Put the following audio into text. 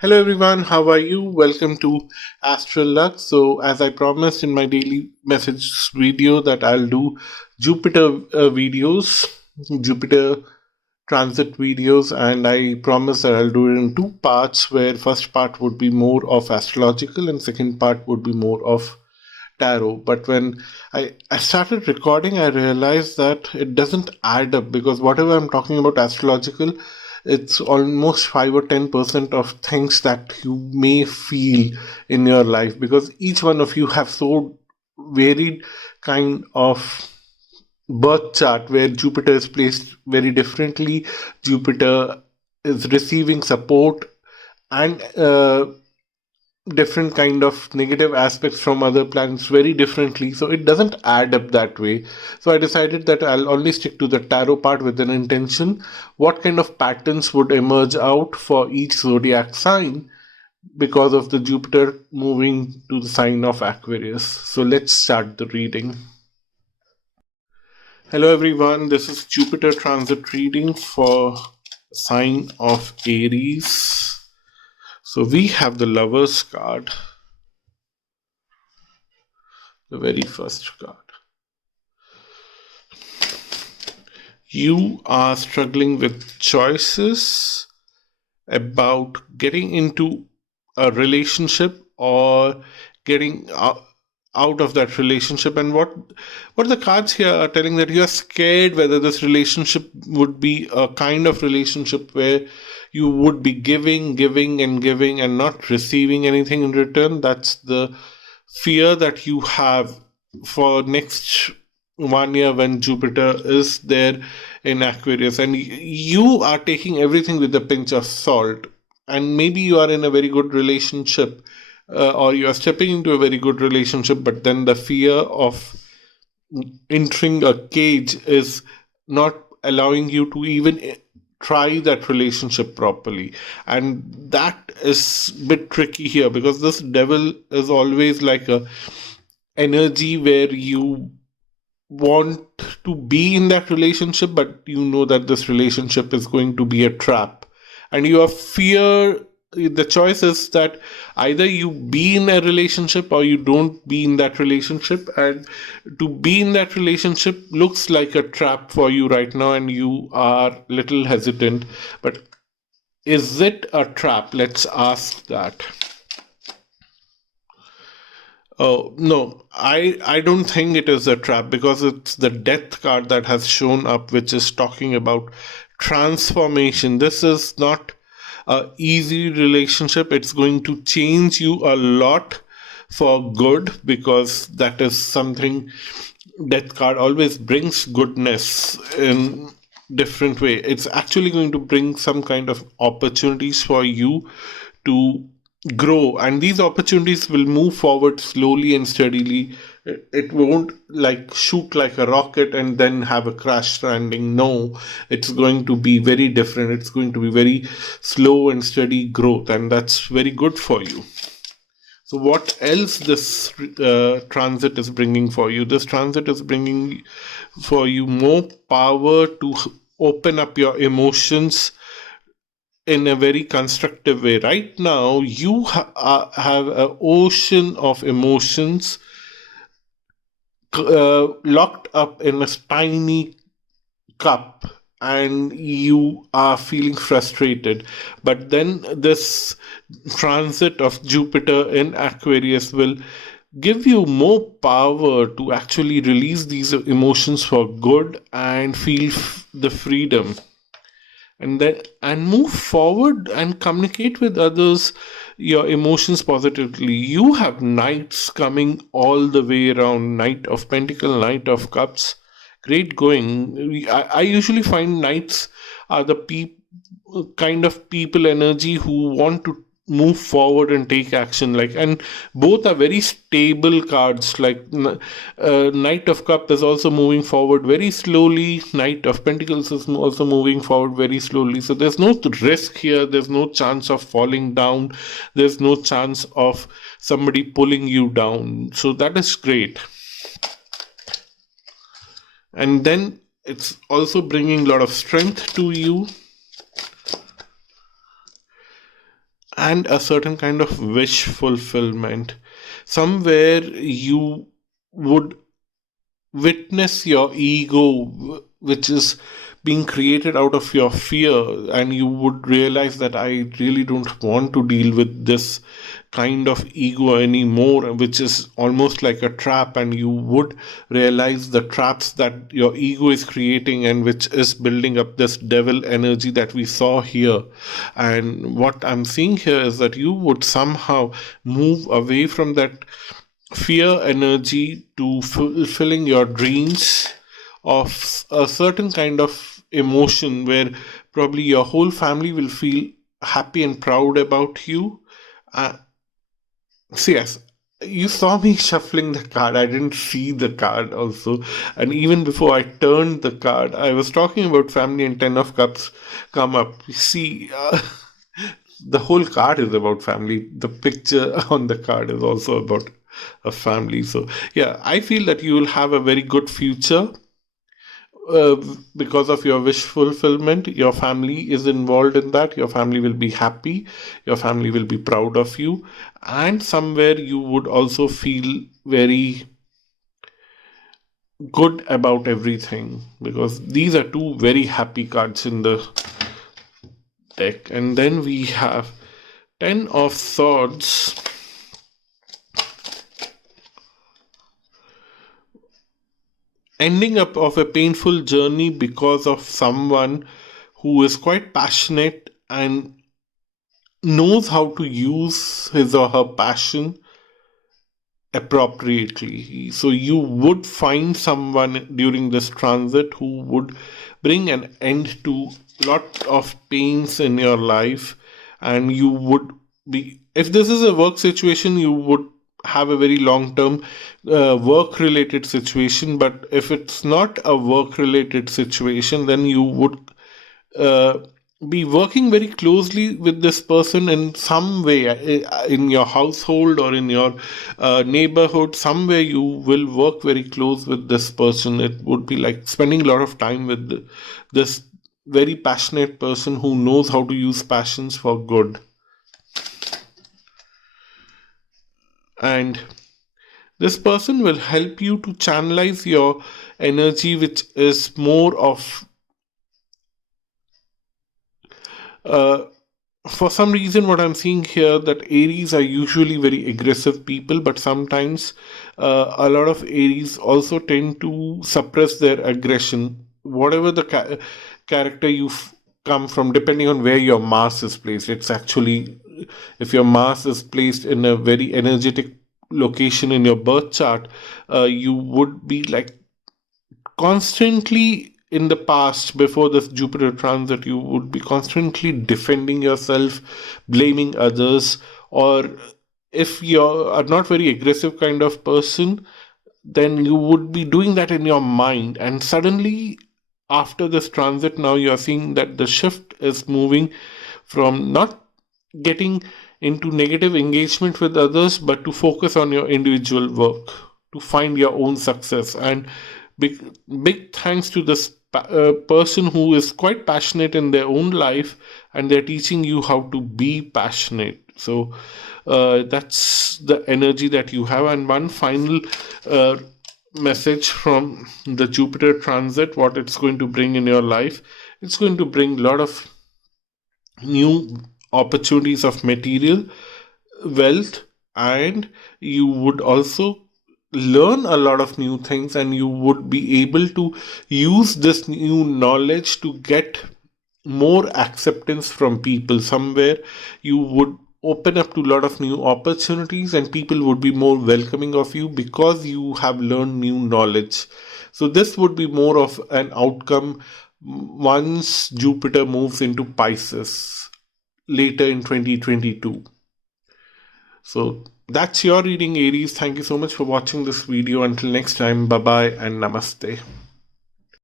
Hello everyone, how are you? Welcome to Astral. So, as I promised in my daily message video that I'll do Jupiter videos, Jupiter transit videos, and I promise that I'll do it in two parts. Where first part would be more of astrological, and second part would be more of tarot. But when I started recording, I realized that it doesn't add up because whatever I'm talking about astrological, it's almost 5 or 10% of things that you may feel in your life, because each one of you have so varied kind of birth chart where Jupiter is placed very differently. Jupiter is receiving support and different kind of negative aspects from other planets very differently, so it doesn't add up that way. So I decided that I'll only stick to the tarot part with an intention. What kind of patterns would emerge out for each zodiac sign because of the Jupiter moving to the sign of Aquarius? So let's start the reading. Hello everyone, this is Jupiter transit reading for sign of Aries. So we have the Lovers card, the very first card. You are struggling with choices about getting into a relationship or getting out of that relationship. And what the cards here are telling, that you are scared whether this relationship would be a kind of relationship where you would be giving and giving and not receiving anything in return. That's the fear that you have for next 1 year when Jupiter is there in Aquarius, and you are taking everything with a pinch of salt. And maybe you are in a very good relationship, or you are stepping into a very good relationship, but then the fear of entering a cage is not allowing you to even try that relationship properly. And that is a bit tricky here, because this devil is always like a energy where you want to be in that relationship, but you know that this relationship is going to be a trap. And you have fear. The choice is that either you be in a relationship or you don't be in that relationship. And to be in that relationship looks like a trap for you right now, and you are little hesitant. But is it a trap? Let's ask that. Oh, no, I don't think it is a trap, because it's the death card that has shown up, which is talking about transformation. This is not a easy relationship. It's going to change you a lot for good, because that is something. Death card always brings goodness in different way. It's actually going to bring some kind of opportunities for you to grow, and these opportunities will move forward slowly and steadily. It won't like shoot like a rocket and then have a crash landing. No, it's going to be very different. It's going to be very slow and steady growth, and that's very good for you. So what else this transit is bringing for you? This transit is bringing for you more power to open up your emotions in a very constructive way. Right now, you have an ocean of emotions locked up in a tiny cup, and you are feeling frustrated. But then this transit of Jupiter in Aquarius will give you more power to actually release these emotions for good and feel the freedom, and move forward and communicate with others your emotions positively. You have knights coming all the way around: Knight of Pentacle, Knight of Cups. Great going. I usually find knights are the kind of people energy who want to move forward and take action, like. And both are very stable cards, like Knight of Cup is also moving forward very slowly. Knight of Pentacles is also moving forward very slowly. So there's no risk here, there's no chance of falling down, there's no chance of somebody pulling you down. So that is great. And then it's also bringing a lot of strength to you. and a certain kind of wish fulfillment. Somewhere you would witness your ego, which is being created out of your fear, and you would realize that I really don't want to deal with this kind of ego anymore, which is almost like a trap, and you would realize the traps that your ego is creating and which is building up this devil energy that we saw here. And what I'm seeing here is that you would somehow move away from that fear energy to fulfilling your dreams of a certain kind of emotion where probably your whole family will feel happy and proud about you. Uh, so yes, you saw me shuffling the card. I didn't see the card also, and even before I turned the card, I was talking about family and Ten of Cups come up. You see, the whole card is about family. The picture on the card is also about a family. So yeah, I feel that you will have a very good future uh, because of your wish fulfillment. Your family is involved in that. Your family will be happy. Your family will be proud of you. And somewhere you would also feel very good about everything, because these are two very happy cards in the deck. And then we have Ten of Swords. Ending up of a painful journey because of someone who is quite passionate and knows how to use his or her passion appropriately. So you would find someone during this transit who would bring an end to lot of pains in your life, and you would be, if this is a work situation, you would have a very long term work related situation. But if it's not a work related situation, then you would uh, be working very closely with this person in some way, in your household or in your neighborhood. Somewhere you will work very close with this person. It would be like spending a lot of time with this very passionate person who knows how to use passions for good. And this person will help you to channelize your energy, which is more of uh, for some reason, what I'm seeing here, that Aries are usually very aggressive people, but sometimes a lot of Aries also tend to suppress their aggression. Whatever the character you come from, depending on where your Mars is placed, it's actually, if your Mars is placed in a very energetic location in your birth chart, you would be like constantly in the past, before this Jupiter transit, you would be constantly defending yourself, blaming others, or if you are not very aggressive kind of person, then you would be doing that in your mind. And suddenly, after this transit, now you are seeing that the shift is moving from not getting into negative engagement with others, but to focus on your individual work, to find your own success. And big, big thanks to this person who is quite passionate in their own life, and they're teaching you how to be passionate. So that's the energy that you have. And one final uh, message from the Jupiter transit, what it's going to bring in your life. It's going to bring a lot of new opportunities of material wealth, and you would also learn a lot of new things, and you would be able to use this new knowledge to get more acceptance from people. Somewhere you would open up to a lot of new opportunities, and people would be more welcoming of you because you have learned new knowledge. So this would be more of an outcome once Jupiter moves into Pisces later in 2022. So that's your reading, Aries. Thank you so much for watching this video. Until next time, bye bye and namaste.